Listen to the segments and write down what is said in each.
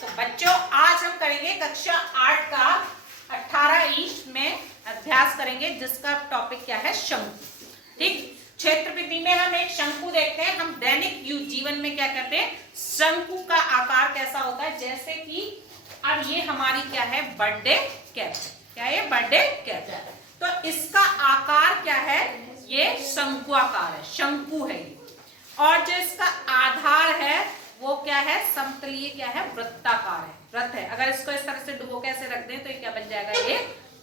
तो बच्चों आज हम करेंगे कक्षा 8 का 18 में अभ्यास करेंगे जिसका टॉपिक क्या है, शंकु। ठीक, क्षेत्र विधि में हम एक शंकु देखते हैं। हम दैनिक जीवन में क्या करते हैं, शंकु का आकार कैसा होता है। जैसे कि अब ये हमारी क्या है, बर्थडे कैप। क्या है, बर्थडे कैप। तो इसका आकार क्या है, ये शंकु आकार है, शंकु है ये। और जो इसका आधार है वो क्या है, समतलीय क्या है, वृत्ताकार है, वृत्त है। अगर इसको इस तरह से डुबो कैसे रख दें तो ये क्या बन जाएगा, ये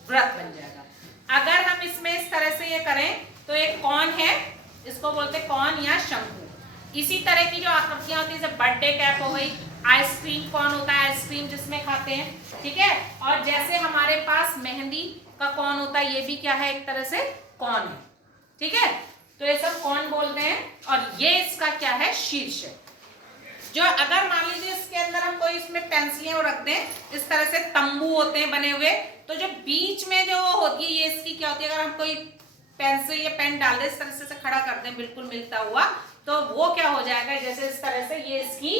वृत्त बन जाएगा। अगर हम इसमें इस तरह से ये करें तो एक कौन है, इसको बोलते हैं कौन या शंकु। इसी तरह की जो आकृतियां होती है, जैसे बर्थडे कैप हो गई, आइसक्रीम कौन होता है, आइसक्रीम जिसमें खाते हैं, ठीक है। और जैसे हमारे पास मेहंदी का कौन होता है, ये भी क्या है, एक तरह से कौन है, ठीक है। तो ये सब कौन बोलते हैं। और ये इसका क्या है, शीर्ष है। जो अगर मान लीजिए इसके अंदर हम कोई इसमें पेंसिलें रख दें, इस तरह से तंबू होते हैं बने हुए, तो जो बीच में जो होती है ये इसकी क्या होती है, अगर हम कोई पेंसिल या पेन डाल दे, इस तरह से खड़ा कर दें बिल्कुल मिलता हुआ, तो वो क्या हो जाएगा, जैसे इस तरह से ये इसकी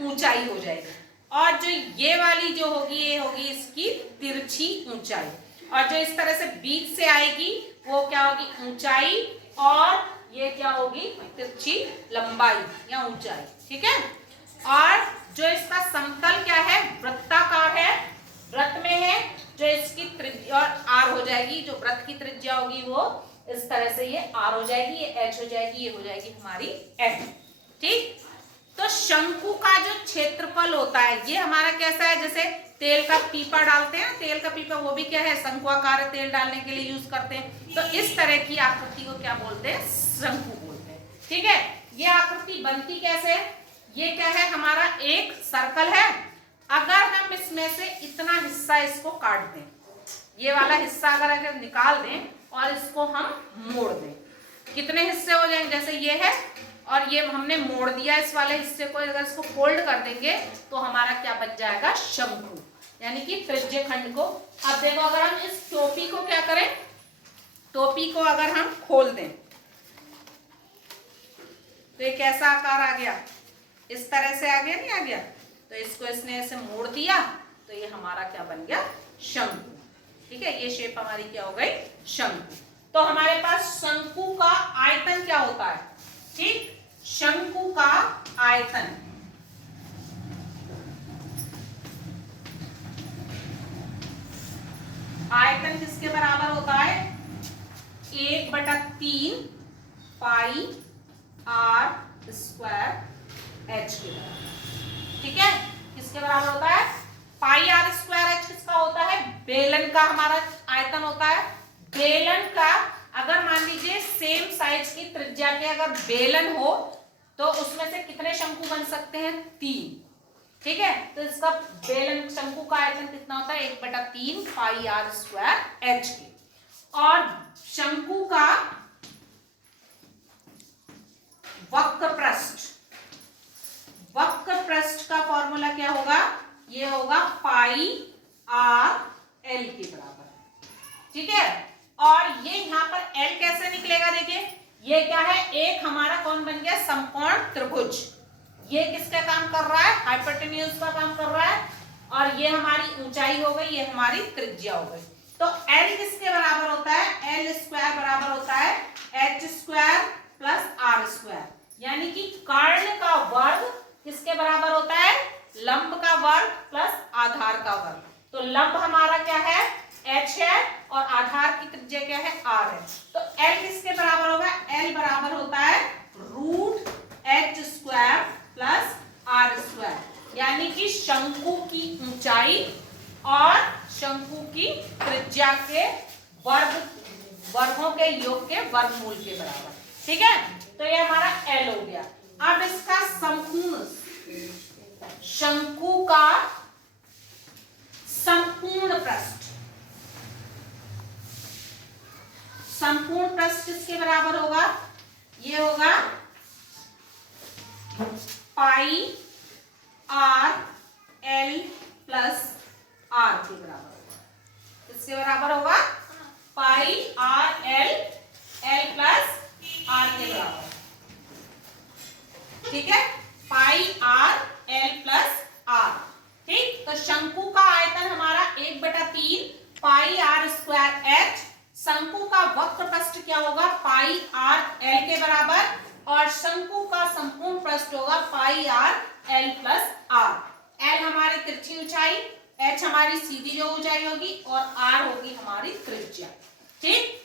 ऊंचाई हो जाएगी। और जो ये वाली जो होगी, ये होगी इसकी तिरछी ऊंचाई। और जो इस तरह से बीच से आएगी वो क्या होगी, ऊंचाई, और ये क्या होगी, तिरछी लंबाई या ऊंचाई, ठीक है। और जो इसका समतल क्या है, वृत्ताकार है, वृत्त में है। जो इसकी त्रिज्या और आर हो जाएगी, जो वृत्त की त्रिज्या होगी वो इस तरह से ये आर हो जाएगी, ये एच हो जाएगी, ये हो जाएगी हमारी एच, ठीक। तो शंकु का जो क्षेत्रफल होता है ये हमारा कैसा है, जैसे तेल का पीपा डालते हैं, तेल का पीपा वो भी क्या है, शंकुआकार है, तेल डालने के लिए यूज करते हैं। तो इस तरह की आकृति को क्या बोलते हैं, शंकु बोलते हैं, ठीक है। ये आकृति बनती कैसे है, ये क्या है, हमारा एक सर्कल है। अगर हम इसमें से इतना हिस्सा इसको काट दें, ये वाला हिस्सा अगर निकाल दें और इसको हम मोड़ दें, कितने हिस्से हो जाएंगे, जैसे ये है और ये हमने मोड़ दिया इस वाले हिस्से को, अगर इसको फोल्ड कर देंगे तो हमारा क्या बन जाएगा, शंकु, यानी कि त्रिज्य खंड को। अब देखो अगर हम इस टोपी को क्या करें, टोपी को अगर हम खोल दें तो ये कैसा आकार आ गया, इस तरह से आ गया, नहीं आ गया। तो इसको इसने ऐसे मोड़ दिया तो ये हमारा क्या बन गया, शंकु, ठीक है। ये शेप हमारी क्या हो गई, शंकु। तो हमारे पास शंकु का आयतन क्या होता है, ठीक। शंकु का आयतन किसके बराबर होता है, 1/3 पाई आर स्क्वायर एच के बराबर, ठीक है। किसके बराबर होता है, पाई आर स्क्वायर एच किसका होता है, बेलन का हमारा आयतन होता है। बेलन का अगर मान लीजिए सेम साइज की त्रिज्या के अगर बेलन हो तो उसमें से कितने शंकु बन सकते हैं, 3, ठीक है। तो इसका बेलन शंकु का आयतन कितना होता है, 1/3 पाई आर स्क्वायर एच के। और शंकु का वक्र पृष्ठ का फॉर्मूला क्या होगा, ये होगा पाई आर एल के बराबर, ठीक है। और ये यहाँ पर एल कैसे निकलेगा, देखिए ये क्या है, एक हमारा कौन बन गया, समकोण त्रिभुज। ये किसका काम कर रहा है, हाइपोटेन्यूज का काम कर रहा है। और ये हमारी ऊंचाई हो गई, ये हमारी त्रिज्या हो गई। तो एल किसके बराबर होता है, एल स्क्वायर बराबर होता है H square plus R square, यानी कि कर्ण का वर्ग किसके बराबर होता है, लंब का वर्ग प्लस आधार का वर्ग। तो लंब हमारा क्या है, h है, और आधार की त्रिज्या क्या है, r है। तो l किसके बराबर होगा, l बराबर होता है √h square plus r square, यानी कि शंकु की ऊंचाई और शंकु की त्रिज्या के वर्गों के योग के वर्गमूल के बराबर, ठीक है। तो ये हमारा l हो गया। अब इसका संपूर्ण शंकु का संपूर्ण पृष्ठ किसके बराबर होगा, ये होगा pi R L plus are के बराबर होगा। किसके बराबर होगा, pi R L plus are के बराबर, ठीक है। पाई आर एल प्लस आर, ठीक। का वक्र पृष्ठ क्या होगा, पाई आर एल के बराबर, और शंकु का संपूर्ण पृष्ठ होगा pi R L plus R. L हमारी तिरछी ऊंचाई, एच हमारी सीधी जो ऊंचाई होगी, और आर होगी हमारी त्रिज्या। ठीक,